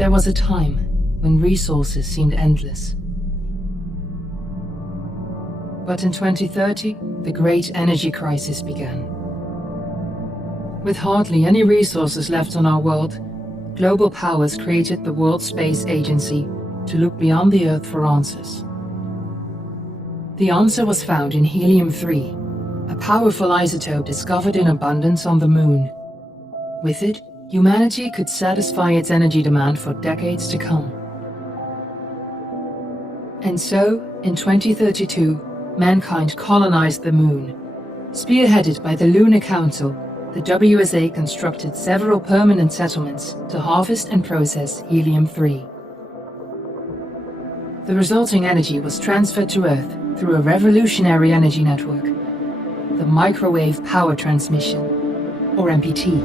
There was a time when resources seemed endless. But in 2030, the great energy crisis began. With hardly any resources left on our world, global powers created the World Space Agency to look beyond the Earth for answers. The answer was found in helium-3, a powerful isotope discovered in abundance on the Moon. With it, humanity could satisfy its energy demand for decades to come. And so, in 2032, mankind colonized the Moon. Spearheaded by the Lunar Council, the WSA constructed several permanent settlements to harvest and process helium-3. The resulting energy was transferred to Earth through a revolutionary energy network, the Microwave Power Transmission, or MPT.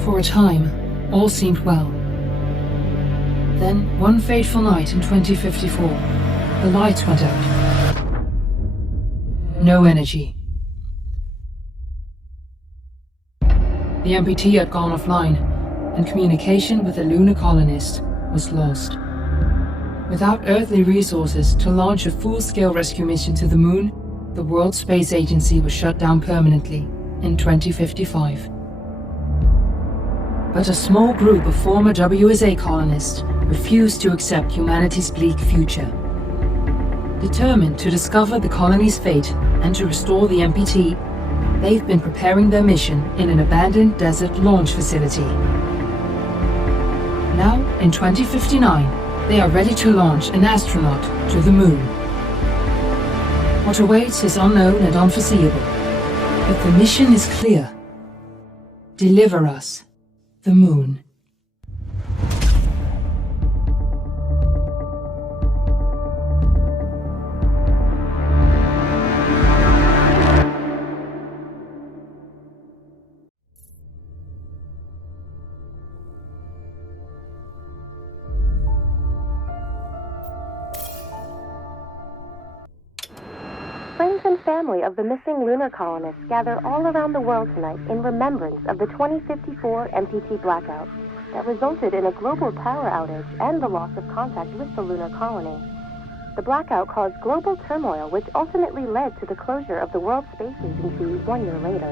For a time, all seemed well. Then, one fateful night in 2054, the lights went out. No energy. The MPT had gone offline, and communication with the lunar colonist was lost. Without earthly resources to launch a full-scale rescue mission to the Moon, the World Space Agency was shut down permanently in 2055. But a small group of former WSA colonists refused to accept humanity's bleak future. Determined to discover the colony's fate and to restore the MPT, they've been preparing their mission in an abandoned desert launch facility. Now, in 2059, they are ready to launch an astronaut to the Moon. What awaits is unknown and unforeseeable, but the mission is clear. Deliver us the Moon. Friends and family of the missing lunar colonists gather all around the world tonight in remembrance of the 2054 MPT blackout that resulted in a global power outage and the loss of contact with the lunar colony. The blackout caused global turmoil, which ultimately led to the closure of the World Space Agency 1 year later.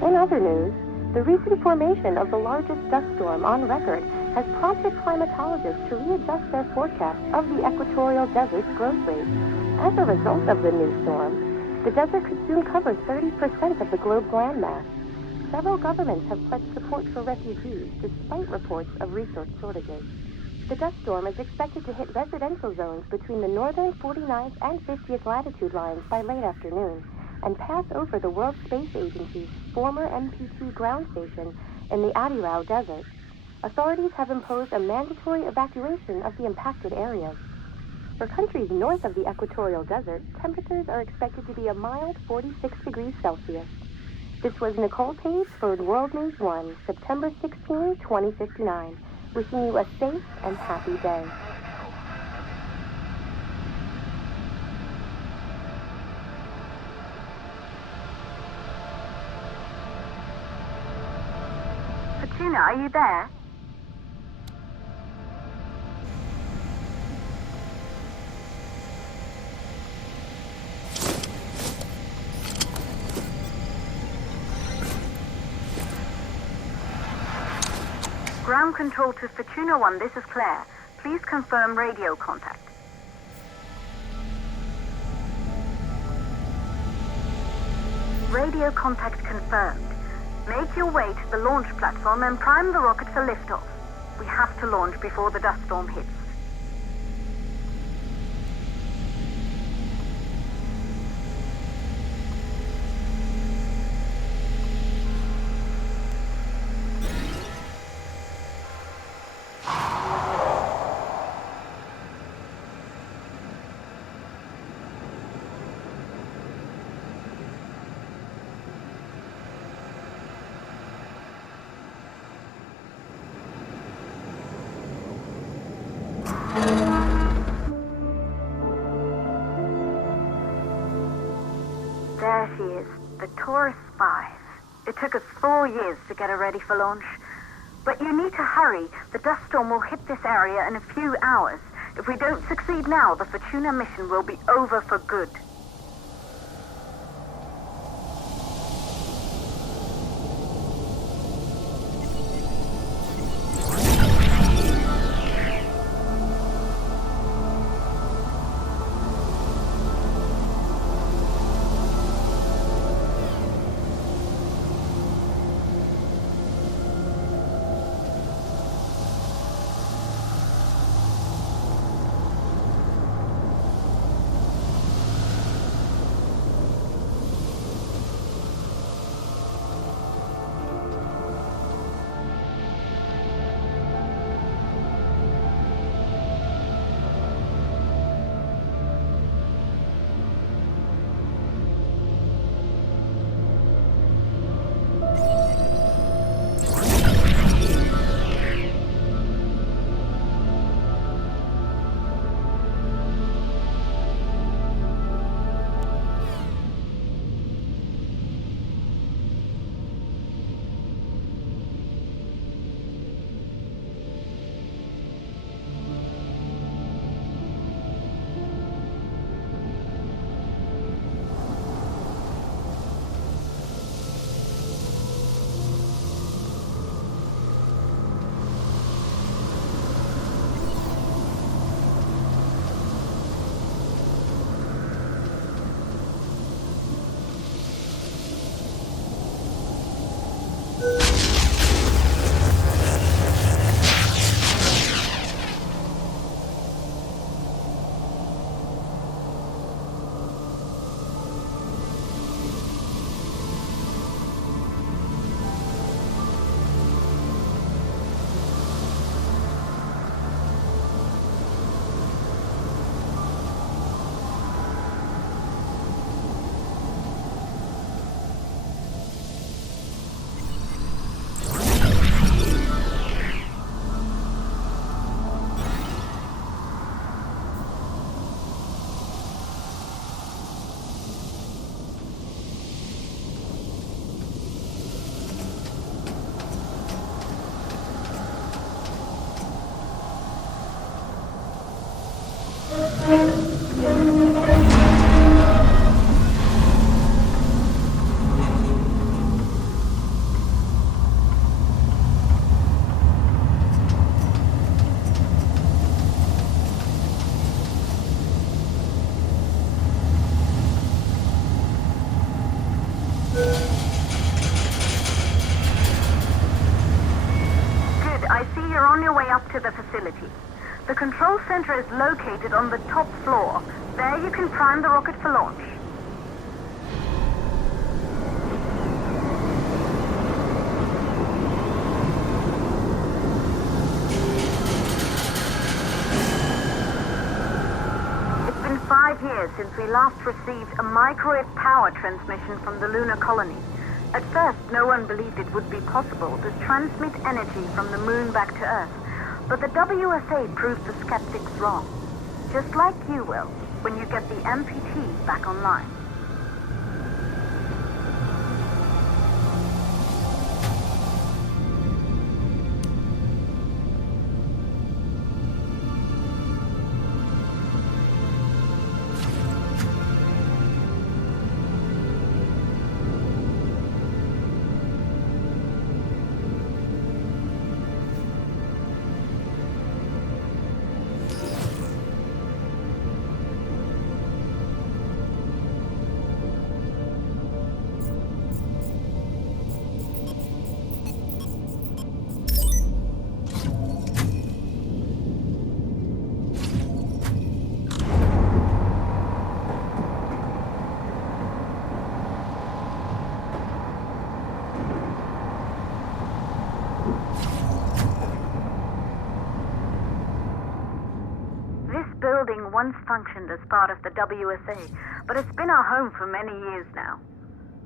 In other news, the recent formation of the largest dust storm on record has prompted climatologists to readjust their forecast of the equatorial desert's growth rate. As a result of the new storm, the desert could soon cover 30% of the globe's landmass. Several governments have pledged support for refugees despite reports of resource shortages. The dust storm is expected to hit residential zones between the northern 49th and 50th latitude lines by late afternoon and pass over the World Space Agency's former MPT ground station in the Adirau Desert. Authorities have imposed a mandatory evacuation of the impacted areas. For countries north of the equatorial desert, temperatures are expected to be a mild 46 degrees Celsius. This was Nicole Page for World News 1, September 16, 2059. Wishing you a safe and happy day. Fortuna, are you there? Ground control to Fortuna 1, this is Claire. Please confirm radio contact. Radio contact confirmed. Make your way to the launch platform and prime the rocket for liftoff. We have to launch before the dust storm hits. There she is, the Taurus 5. It took us 4 years to get her ready for launch. But you need to hurry. The dust storm will hit this area in a few hours. If we don't succeed now, the Fortuna mission will be over for good. To the facility. The control center is located on the top floor. There you can prime the rocket for launch. It's been 5 years since we last received a microwave power transmission from the lunar colony. At first, no one believed it would be possible to transmit energy from the moon back to Earth. But the WSA proved the skeptics wrong. Just like you will, when you get the MPT back online. Building once functioned as part of the WSA, but it's been our home for many years now.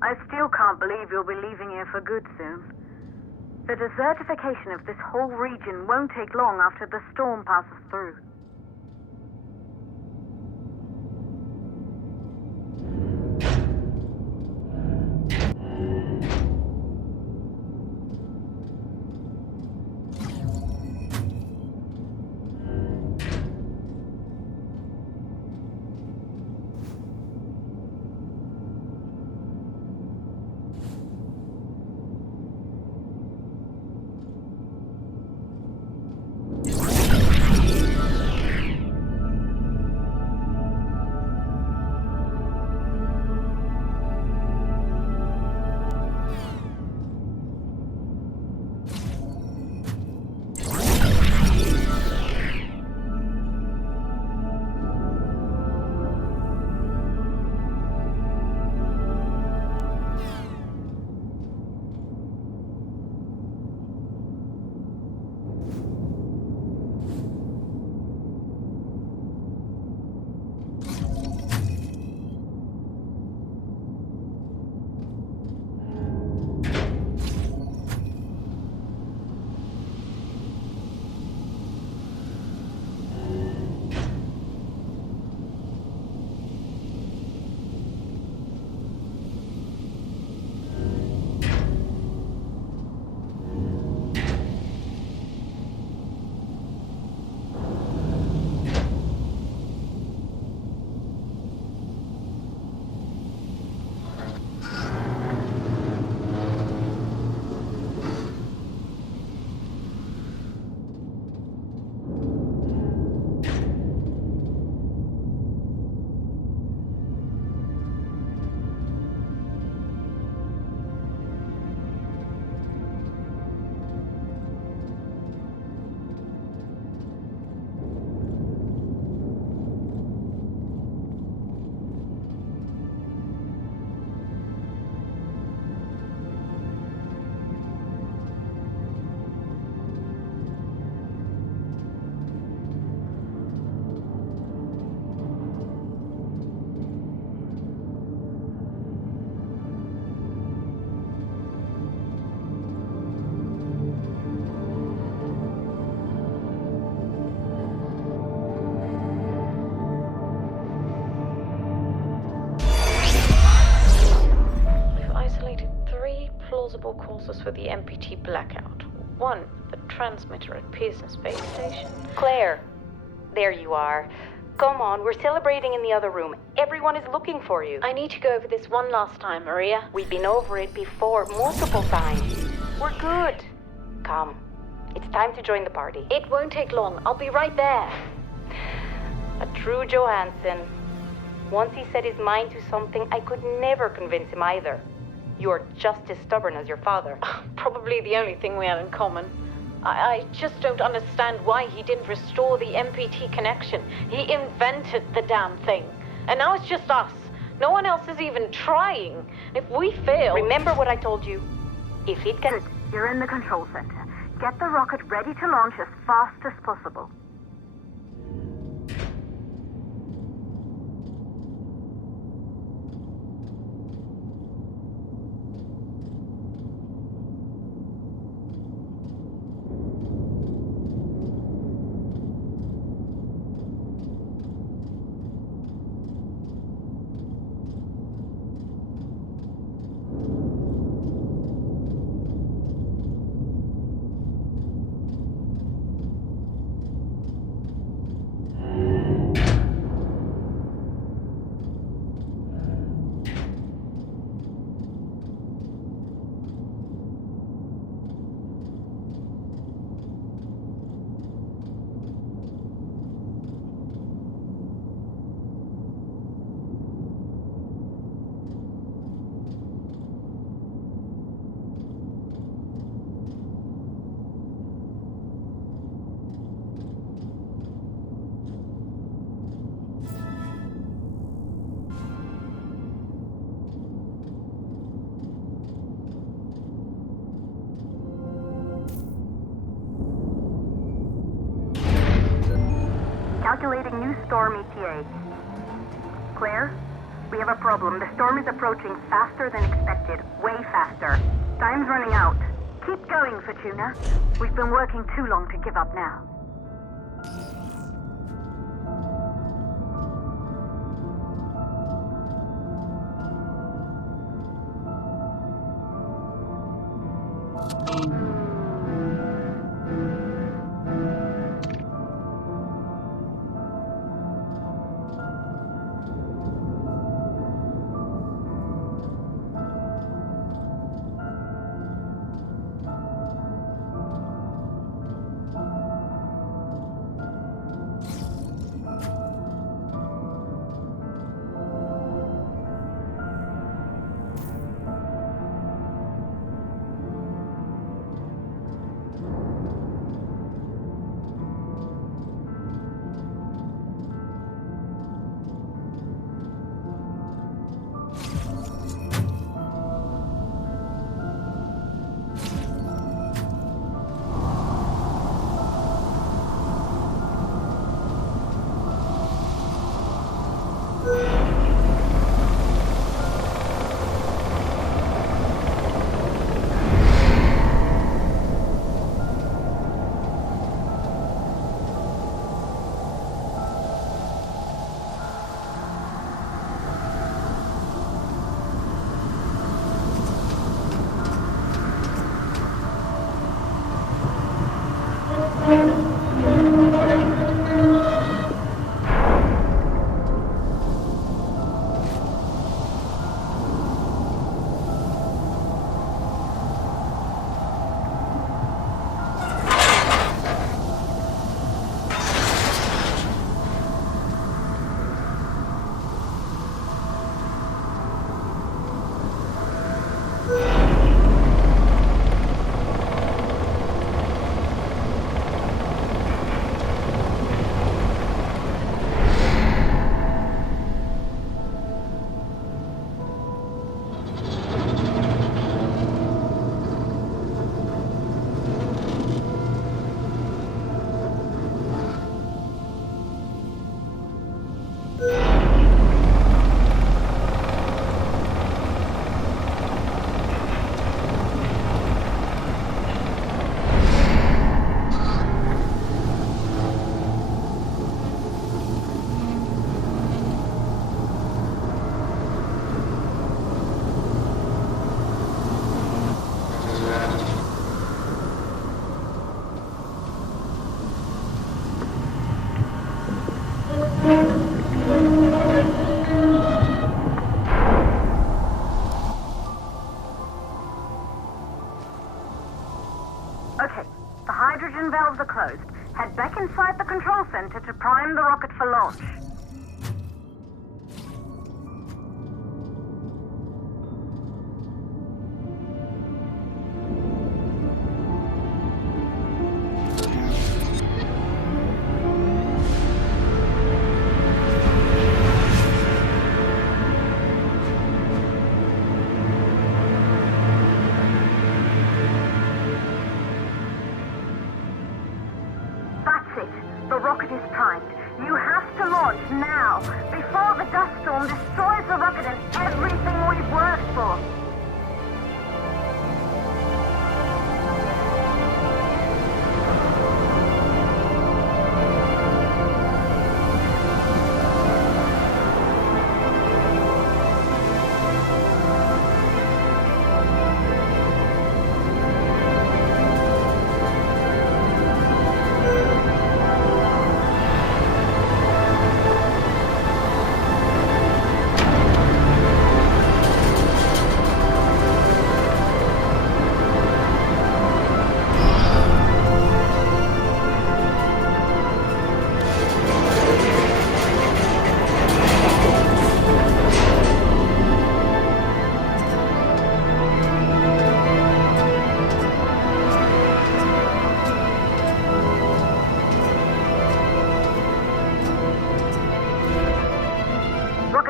I still can't believe you'll be leaving here for good soon. The desertification of this whole region won't take long after the storm passes through. plausible causes for the MPT blackout. One, the transmitter at Pearson Space Station. Claire, there you are. Come on, we're celebrating in the other room. Everyone is looking for you. I need to go over this one last time, Maria. We've been over it before, multiple times. We're good. Come, it's time to join the party. It won't take long. I'll be right there. A true Johansson. Once he set his mind to something, I could never convince him either. You're just as stubborn as your father. Probably the only thing we had in common. I just don't understand why he didn't restore the MPT connection. He invented the damn thing. And now it's just us. No one else is even trying. If we fail... Remember what I told you. If it can... Good. You're in the control center. Get the rocket ready to launch as fast as possible. Calculating new storm ETA. Claire, we have a problem. The storm is approaching faster than expected. Way faster. Time's running out. Keep going, Fortuna. We've been working too long to give up now. Okay, the hydrogen valves are closed. Head back inside the control center to prime the rocket for launch. The rocket is primed. You have to launch now, before the dust storm destroys the rocket and everything we've worked for.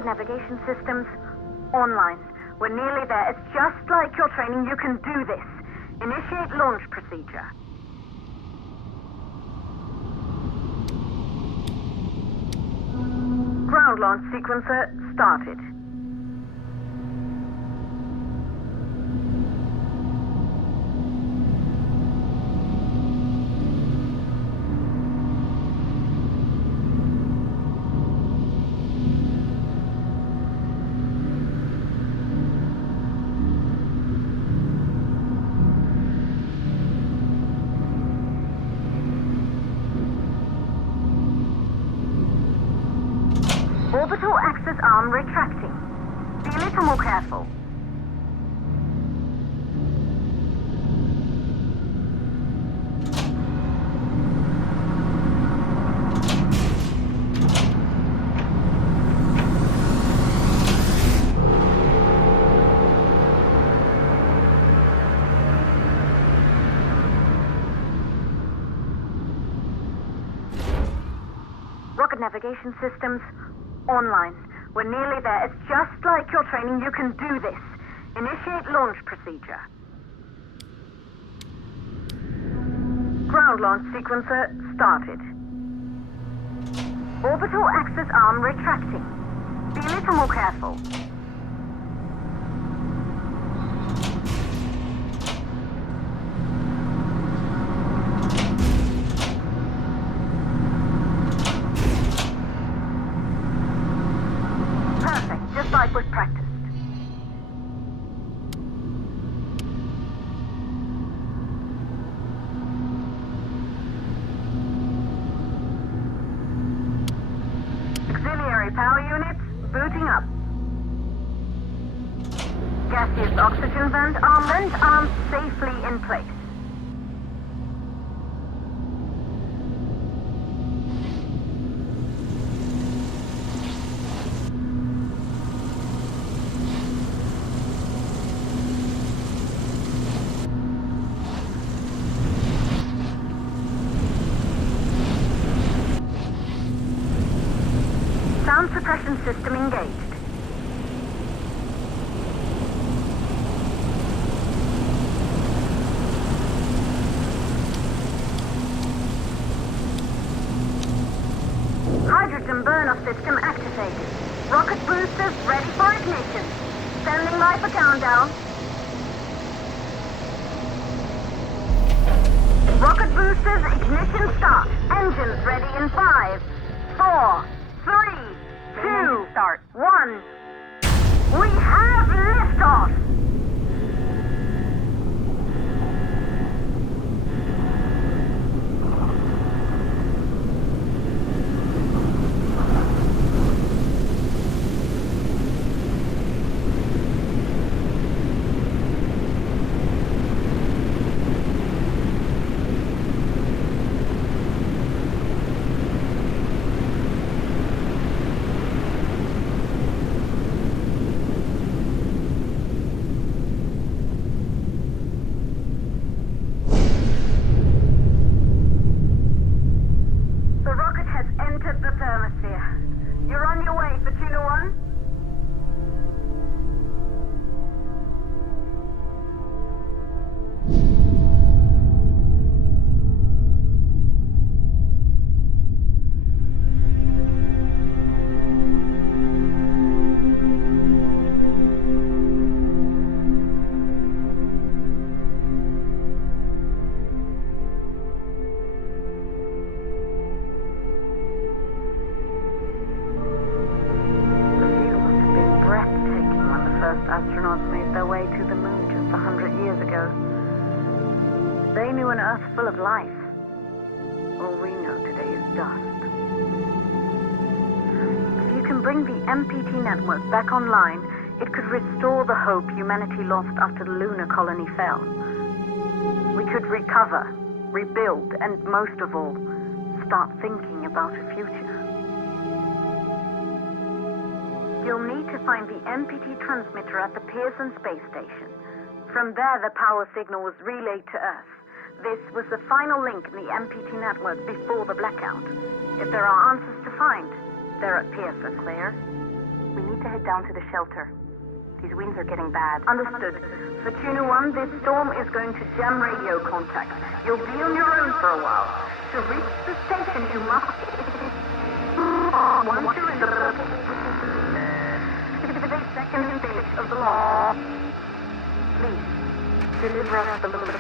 Navigation systems online. We're nearly there. It's just like your training. You can do this. Initiate launch procedure. Ground launch sequencer started. Orbital access arm retracting. Be a little more careful. Rocket navigation systems online. We're nearly there. It's just like your training. You can do this. Initiate launch procedure. Ground launch sequencer started. Orbital access arm retracting. Be a little more careful. Just like was practiced. Auxiliary power units booting up. Gaseous oxygen vent arms safely in place. Sound suppression system engaged. Hydrogen burn-off system activated. Rocket boosters ready for ignition. Standing by for countdown. Rocket boosters ignition start. Engines ready in 5, 4, 3, 2, start. 1. We have liftoff! They knew an Earth full of life. All we know today is dust. If you can bring the MPT network back online, it could restore the hope humanity lost after the lunar colony fell. We could recover, rebuild, and most of all, start thinking about a future. You'll need to find the MPT transmitter at the Pearson space station. From there, the power signal was relayed to Earth. This was the final link in the MPT network before the blackout. If there are answers to find, they're at Pearson. Claire, we need to head down to the shelter. These winds are getting bad. Understood. For Tuna 1, this storm is going to jam radio contact. You'll be on your own for a while. To reach the station, you must... Once you're in the... the second stage of the law. Please, deliver us the look.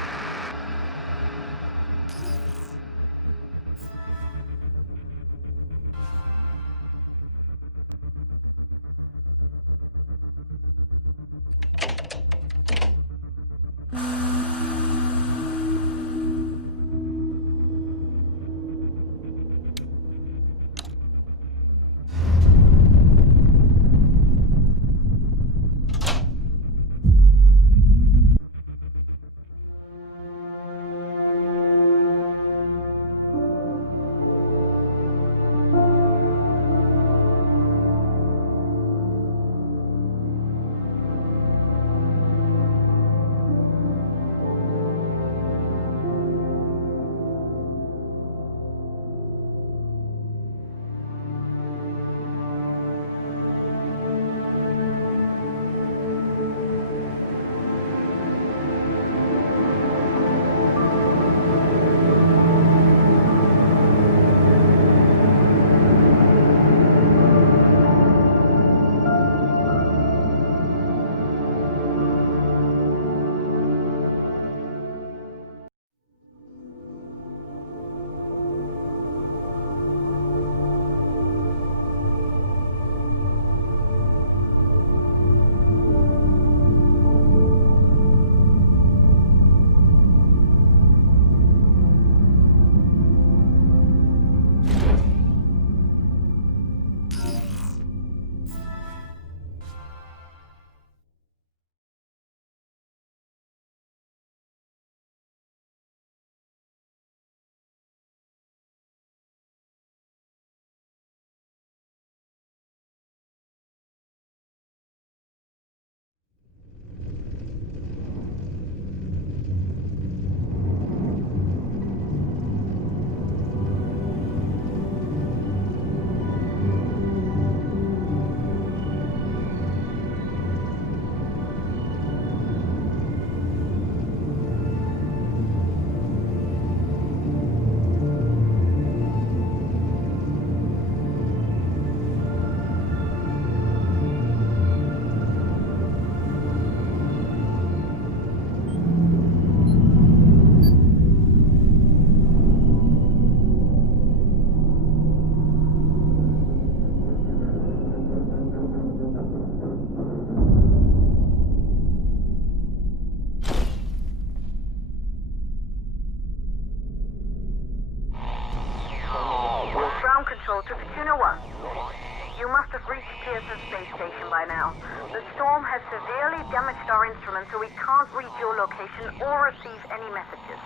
Control to Fortuna 1. You must have reached Pearson space station by now. The storm has severely damaged our instruments, so we can't reach your location or receive any messages.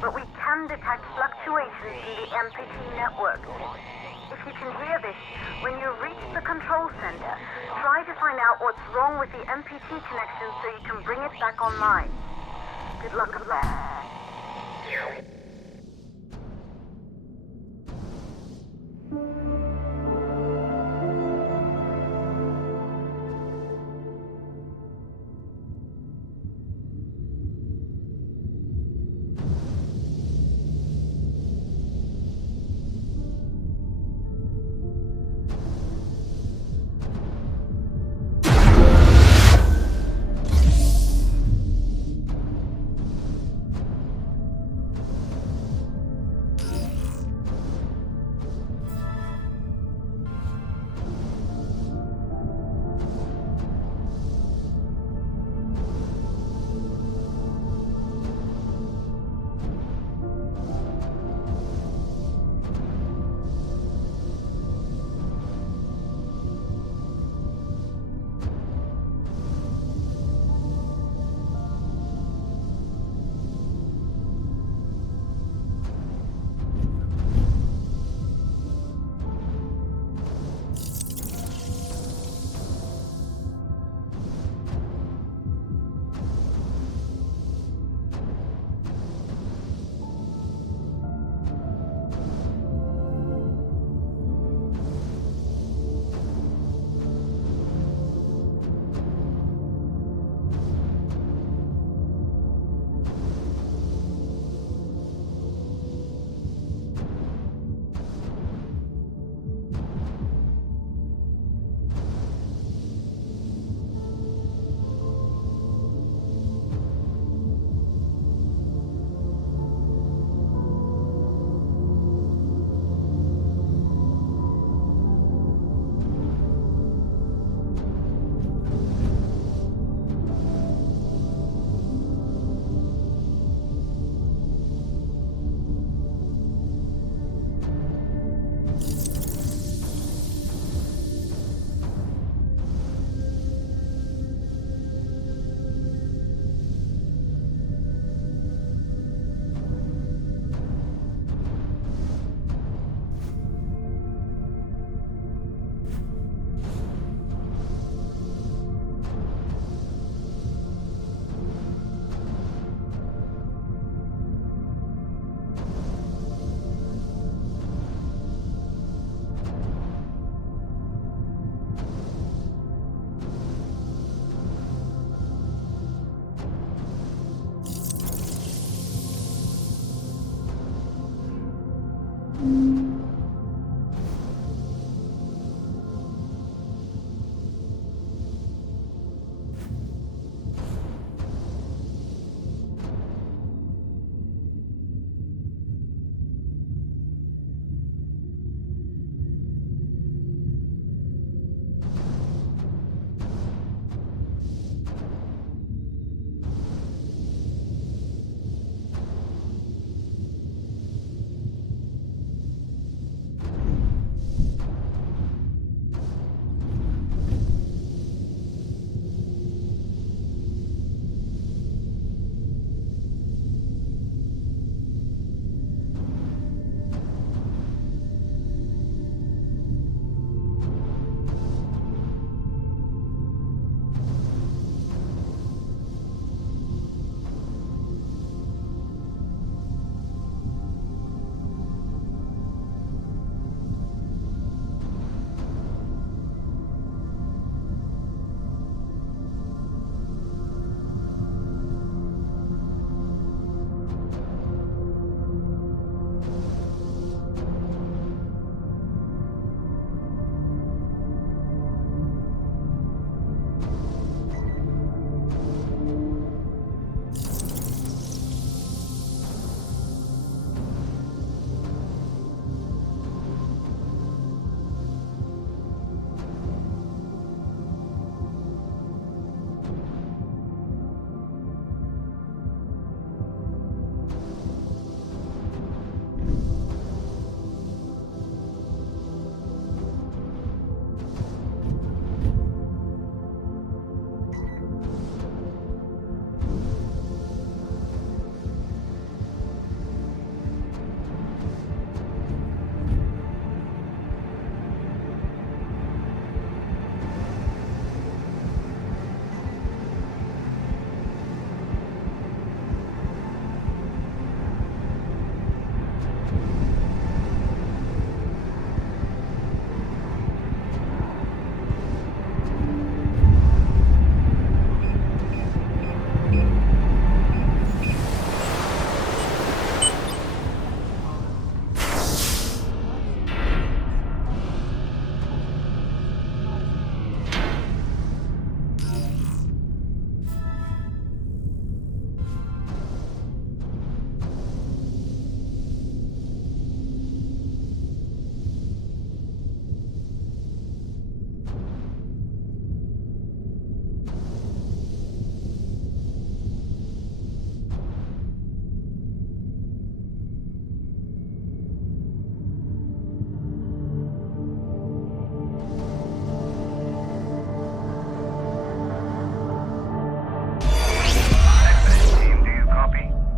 But we can detect fluctuations in the MPT network. If you can hear this, when you reach the control center, try to find out what's wrong with the MPT connection so you can bring it back online. Good luck with that.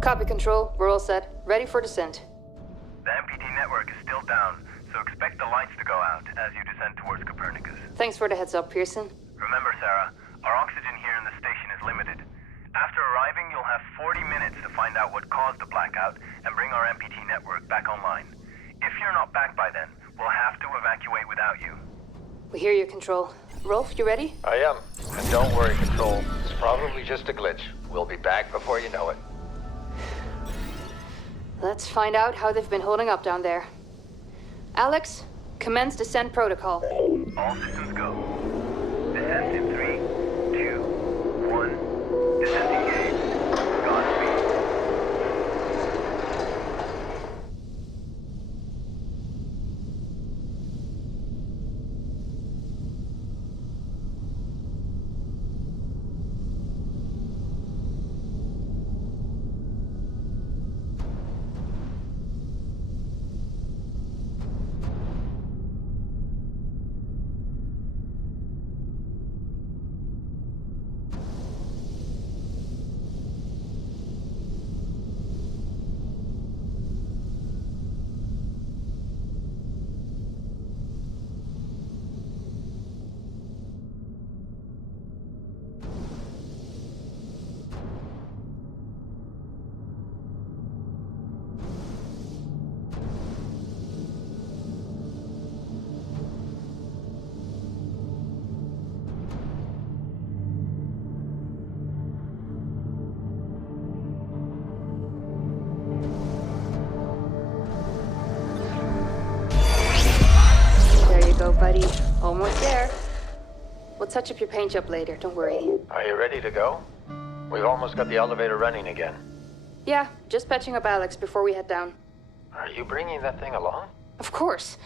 Copy, Control. We're all set. Ready for descent. The MPT network is still down, so expect the lights to go out as you descend towards Copernicus. Thanks for the heads up, Pearson. Remember, Sarah, our oxygen here in the station is limited. After arriving, you'll have 40 minutes to find out what caused the blackout and bring our MPT network back online. If you're not back by then, we'll have to evacuate without you. We hear you, Control. Rolf, you ready? I am. And don't worry, Control. It's probably just a glitch. We'll be back before you know it. Let's find out how they've been holding up down there. Alex, commence descent protocol. All systems go. Descent in 3, 2, 1. Descent engaged. Godspeed. Buddy, almost there. We'll touch up your paint job later, don't worry. Are you ready to go? We've almost got the elevator running again. Yeah, just patching up Alex before we head down. Are you bringing that thing along? Of course.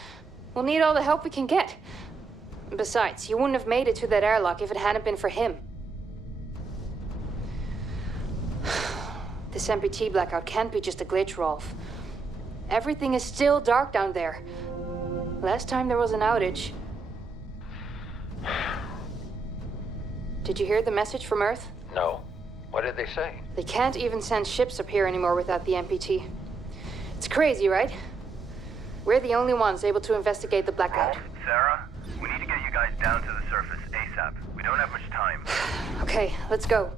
We'll need all the help we can get. Besides, you wouldn't have made it to that airlock if it hadn't been for him. This MPT blackout can't be just a glitch, Rolf. Everything is still dark down there. Last time there was an outage. Did you hear the message from Earth? No. What did they say? They can't even send ships up here anymore without the MPT. It's crazy, right? We're the only ones able to investigate the blackout. Rolf, Sarah, we need to get you guys down to the surface ASAP. We don't have much time. Okay, let's go.